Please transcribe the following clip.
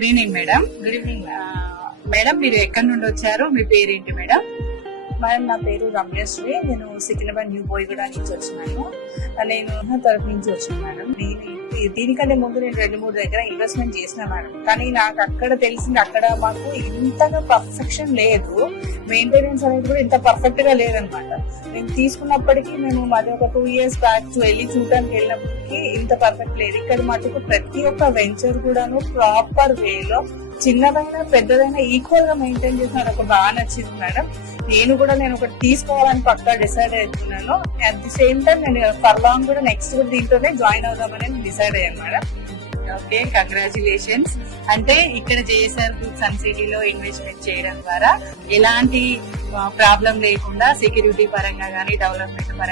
Good evening madam. Good evening madam మీరు ఎక్కడి నుండి వచ్చారు, మీ పేరేంటి మేడం? మేడం. నా పేరు రమ్యశ్రీ. నేను సికింద్రాబాద్ న్యూ బోయిగూడ నుంచి వచ్చినాను. నేను తరపు నుంచి వచ్చాను మేడం. దీనికంటే ముందు నేను 2-3 దగ్గర ఇన్వెస్ట్మెంట్ చేసిన మేడం. కానీ నాకు అక్కడ తెలిసింది, అక్కడ మాకు ఇంతగా పర్ఫెక్షన్ లేదు, మెయింటెనెన్స్ అనేది కూడా ఇంత పర్ఫెక్ట్ గా లేదనమాట. నేను తీసుకున్నప్పటికీ మేము మాది ఒక 2 years బ్యాక్ వెళ్ళి చూడడానికి వెళ్ళినప్పటికీ ఇంత పర్ఫెక్ట్ లేదు. ఇక్కడ మటుకు ప్రతి ఒక్క వెంచర్ కూడాను ప్రాపర్ వేలో చిన్నదైనా పెద్దదైనా ఈక్వల్ గా మెయింటైన్ చేసిన ఒక బాగా నచ్చింది మేడం. నేను ఒకటి తీసుకోవాలని పక్కా డిసైడ్ అవుతున్నాను. అట్ ది సేమ్ టైం నేను ఫర్ లాంగ్ కూడా నెక్స్ట్ కూడా దీంట్లోనే జాయిన్ అవుదామని డిసైడ్ అయ్యాను మేడం. Okay, congratulations. అంటే ఇక్కడ జేఎస్ఆర్ గ్రూప్ సన్ సిటీలో ఇన్వెస్ట్మెంట్ చేయడం ద్వారా ఎలాంటి ప్రాబ్లం లేకుండా సెక్యూరిటీ పరంగా గానీ, డెవలప్మెంట్ పరంగా